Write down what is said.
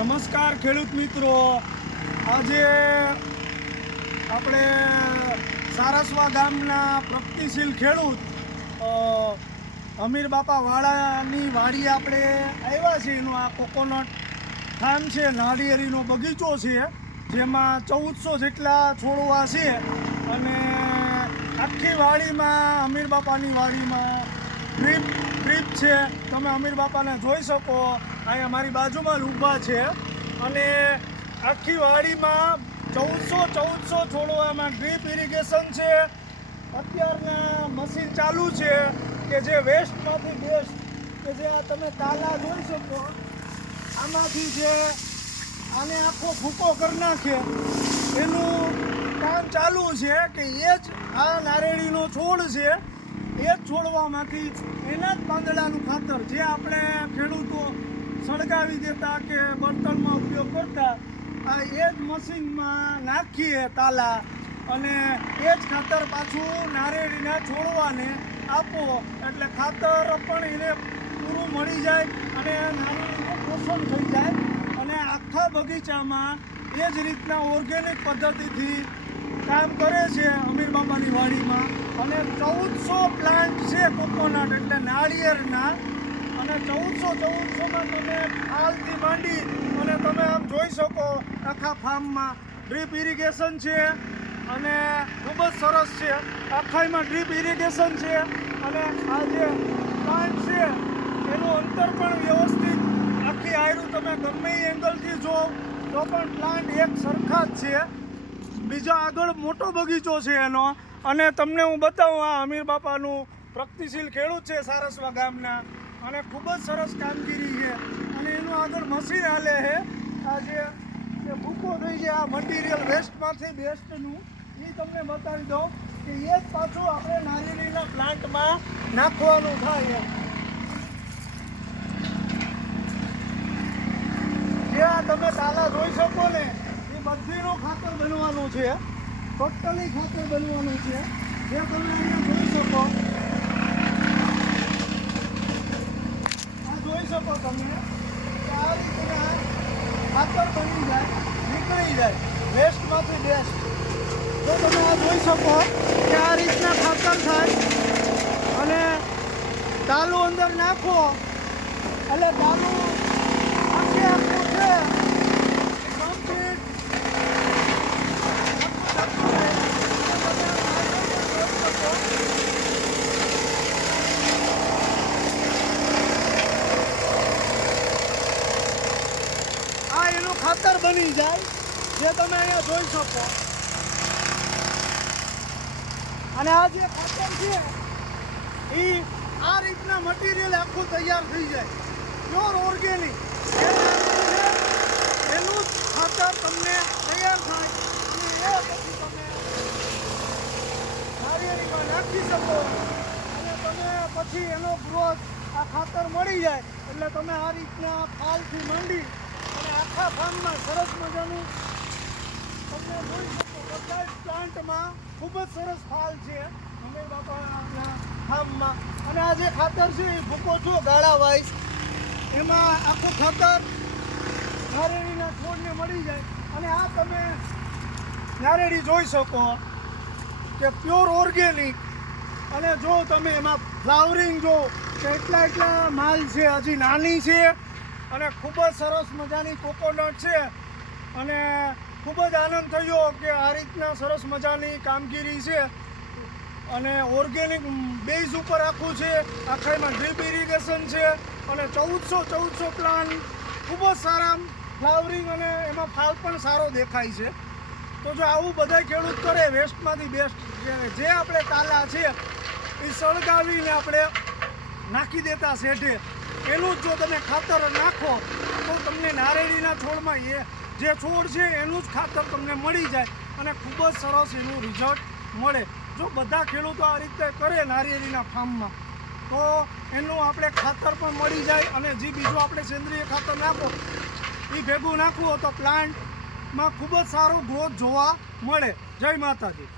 નમસ્કાર ખેડૂત મિત્રો, આજે આપણે સારસ્વા ગામના પ્રગતિશીલ ખેડૂત અમીરબાપા વાળાની વાડી આપણે આવ્યા છીએ. એનું આ કોકોનટ ફાર્મ છે, નાળિયેરીનો બગીચો છે, જેમાં 1400 જેટલા છોડવા છે. અને આખી વાડીમાં અમીરબાપાની વાડીમાં ડ્રીપ છે. તમે અમીરબાપાને જોઈ શકો, અહીંયા મારી બાજુમાં ઊભા છે. અને આખી વાડીમાં 1400 છોડવામાં ડ્રીપ ઇરિગેશન છે. અત્યારના મશીન ચાલુ છે કે જે વેસ્ટમાંથી બેસ્ટ, કે જે તમે તાલા જોઈ શકો, આમાંથી જે આને આખો ભૂકો કરી નાખે એનું કામ ચાલુ છે. કે એ જ આ નારેળીનો છોડ છે, એ જ છોડવામાંથી એના જ પાંદડાનું ખાતર જે આપણે ખેડૂતો સળગાવી દેતા કે બર્તનમાં ઉપયોગ કરતા, આ એ જ મશીનમાં નાખીએ તાલા, અને એ જ ખાતર પાછું નારેળીના છોડવાને આપો એટલે ખાતર પણ એને પૂરું મળી જાય અને નારેળીનું પોષણ થઈ જાય. અને આખા બગીચામાં એ જ રીતના ઓર્ગેનિક પદ્ધતિથી કામ કરે છે અમીરબાપાની વાડીમાં. અને 1400 પ્લાન્ટ છે કોકોનટ એટલે નાળિયેરના, અને 1400માં તમે હાલથી માંડી અને તમે આમ જોઈ શકો આખા ફાર્મમાં ડ્રીપ ઇરિગેશન છે. અને ખૂબ જ સરસ છે, આખાઈમાં ડ્રીપ ઇરિગેશન છે. અને આ જે પ્લાન્ટ છે એનું અંતર પણ વ્યવસ્થિત, આખી આયરું તમે ગમે એ એંગલથી જો તો પણ પ્લાન્ટ એક સરખા જ છે. બીજો આગળ મોટો બગીચો છે એનો, અને તમને હું બતાવું. આ અમીરબાપાનું પ્રગતિશીલ ખેડૂત છે સારસ્વા ગામના, અને ખૂબ જ સરસ કામગીરી છે. અને એનું આગળ મશીન હાલે છે. આ જે ભૂકો થઈ છે, આ મટીરિયલ વેસ્ટમાંથી બેસ્ટનું, એ તમને બતાવી દઉં કે એ જ પાછું આપણે નારિયેળીના પ્લાન્ટમાં નાખવાનું થાય. જે આ તમે તાલા જોઈ શકો ને, એ બધીનું ખાતર બનવાનું છે, ટોટલી ખાતર બનવાનું છે. જે તમે અહીંયા જોઈ શકો, આ જોઈ શકો તમે કે આ રીતે ખાતર બની જાય, નીકળી જાય વેસ્ટમાંથી બેસ્ટ. તો તમે આ જોઈ શકો કે આ રીતના ખાતર થાય. અને તાલું અંદર નાખો એટલે તાલું આખે આખું છે કમ્પ્લીટ. આ એનું ખાતર બની જાય, જે તમે અહીંયા જોઈ શકો. અને આ જે ખાતર છે એ આ રીતના મટીરિયલ આખું તૈયાર થઈ જાય, પ્યોર ઓર્ગેનિક. એનું જ ખાતર તમને તૈયાર થાય, અને એ પછી તમે નારિયેળીમાં નાખી શકો. અને તમે પછી એનો ગ્રોથ, આ ખાતર મળી જાય એટલે તમે આ રીતના ફાલથી માંડી અને આખા ફાર્મમાં સરસ મજાનું તમને જોઈ શકો. બધા જ પ્લાન્ટમાં ખૂબ જ સરસ ફાલ છે અમીરબાપાના ફાર્મમાં. અને આ જે ખાતર છે એ ભૂકો છો ગાળા વાઇઝ, એમાં આખું ખાતર નારેળીના છોડને મળી જાય. અને આ તમે નારેળી જોઈ શકો કે પ્યોર ઓર્ગેનિક. અને જો તમે એમાં ફ્લાવરિંગ જો કે એટલા માલ છે, હજી નાની છે, અને ખૂબ જ સરસ મજાની કોકોનટ છે. અને ખૂબ જ આનંદ થયો કે આ રીતના સરસ મજાની કામગીરી છે. અને ઓર્ગેનિક બેઝ ઉપર આખું છે, આખાઈમાં ડ્રીપ ઇરિગેશન છે. અને 1400 પ્લાન્ટ ખૂબ જ સારા ફ્લાવરિંગ, અને એમાં ફાલ પણ સારો દેખાય છે. તો જો આવું બધા ખેડૂત કરે, વેસ્ટમાંથી બેસ્ટ, જે આપણે તાલા છે એ સળગાવીને આપણે નાખી દેતા શેઢે, એનું જ જો તમે ખાતર નાખો તો તમને નારેળીના છોડમાં એ જે છોડ છે એનું જ ખાતર તમને મળી જાય, અને ખૂબ જ સરસ એનું રિઝલ્ટ મળે. જો બધા ખેડૂતો આ રીતે કરે નારિયેળીના ફાર્મમાં, તો એનું આપણે ખાતર પણ મળી જાય. અને જે બીજું આપણે સેન્દ્રિય ખાતર નાખો એ ભેગું નાખવું તો પ્લાન્ટમાં ખૂબ જ સારો ગ્રોથ જોવા મળે. જય માતાજી.